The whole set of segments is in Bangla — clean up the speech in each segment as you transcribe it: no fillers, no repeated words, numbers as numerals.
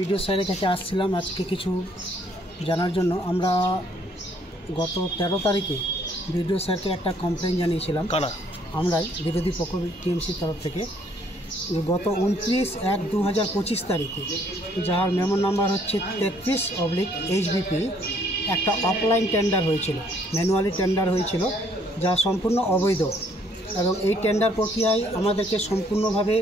ভিডিও স্যারের কাছে আসছিলাম আজকে কিছু জানার জন্য। আমরা গত 13 তারিখে ভিডিও স্যারকে একটা কমপ্লেন জানিয়েছিলাম। আমরাই বিরোধী পক্ষ টিএমসির তরফ থেকে গত 29/1/2025 তারিখে, যার মেমো নাম্বার হচ্ছে 33/HBP, একটা অফলাইন টেন্ডার হয়েছিল, ম্যানুয়ালি টেন্ডার হয়েছিল, যা সম্পূর্ণ অবৈধ। এবং এই টেন্ডার প্রক্রিয়ায় আমাদেরকে সম্পূর্ণভাবে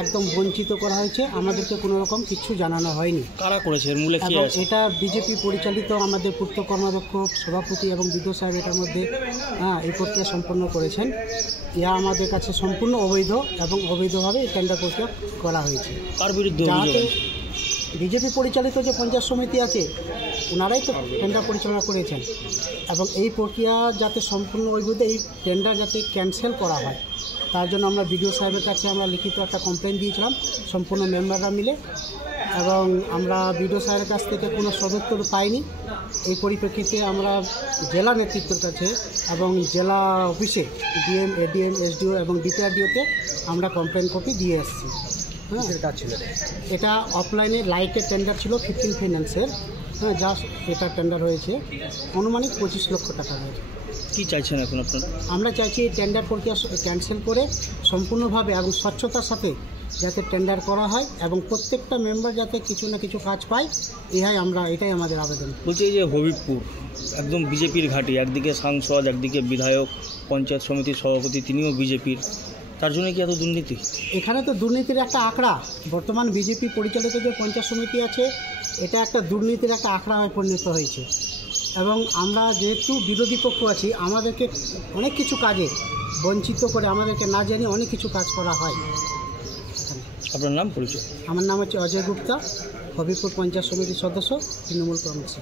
একদম বঞ্চিত করা হয়েছে। আমাদেরকে কোনো রকম কিছু জানানো হয়নি। কারা করেছে এর মূলে কি আছে? এটা বিজেপি পরিচালিত আমাদের পূর্ত কর্মাধ্যক্ষ, সভাপতি এবং বিদ্যুৎ সাহেব এটার মধ্যে এই প্রক্রিয়া সম্পন্ন করেছেন। ইহা আমাদের কাছে সম্পূর্ণ অবৈধ এবং অবৈধভাবে এই টেন্ডার প্রক্রিয়া করা হয়েছে। কার বিরুদ্ধে? বিজেপি পরিচালিত যে পঞ্চায়েত সমিতি আছে, ওনারাই তো টেন্ডার পরিচালনা করেছেন। এবং এই প্রক্রিয়া যাতে সম্পূর্ণ অবৈধ, এই টেন্ডার যাতে ক্যান্সেল করা হয়, তার জন্য আমরা বিডিও সাহেবের কাছে আমরা লিখিত একটা কমপ্লেন দিয়েছিলাম সম্পূর্ণ মেম্বাররা মিলে। এবং আমরা বিডিও সাহেবের কাছ থেকে কোনো সদুত্তর পাইনি। এই পরিপ্রেক্ষিতে আমরা জেলা নেতৃত্বের কাছে এবং জেলা অফিসে ডিএম, এডিএম, এসডিও এবং ডিপিআরডিওতে আমরা কমপ্লেন কপি দিয়ে এসেছি। কাজ ছিল এটা অফলাইনে লাইটের টেন্ডার ছিল 15 ফাইন্যান্সের। জাস্ট এটা টেন্ডার হয়েছে আনুমানিক 25 লক্ষ টাকা হয়েছে। কী চাইছেন এখন আপনারা? আমরা চাইছি এই টেন্ডার প্রক্রিয়া ক্যান্সেল করে সম্পূর্ণভাবে এবং স্বচ্ছতার সাথে যাতে টেন্ডার করা হয় এবং প্রত্যেকটা মেম্বার যাতে কিছু না কিছু কাজ পায়, এটাই আমাদের আবেদন। বলছি, এই যে হবিবপুর একদম বিজেপির ঘাঁটি, একদিকে সাংসদ, একদিকে বিধায়ক, পঞ্চায়েত সমিতির সভাপতি তিনিও বিজেপির, তার জন্য কি এত দুর্নীতি? এখানে তো দুর্নীতির একটা আঁকড়া, বর্তমান বিজেপি পরিচালিত যে পঞ্চায়েত সমিতি আছে, এটা একটা দুর্নীতির একটা আঁকড়া হয়ে পরিণত হয়েছে। এবং আমরা যেহেতু বিরোধী পক্ষ আছি, আমাদেরকে অনেক কিছু কাজে বঞ্চিত করে, আমাদেরকে না জানিয়ে অনেক কিছু কাজ করা হয়। আপনার নাম, পরিচয়? আমার নাম হচ্ছে অজয় গুপ্তা, হবিবপুর পঞ্চায়েত সমিতির সদস্য, তৃণমূল কংগ্রেস।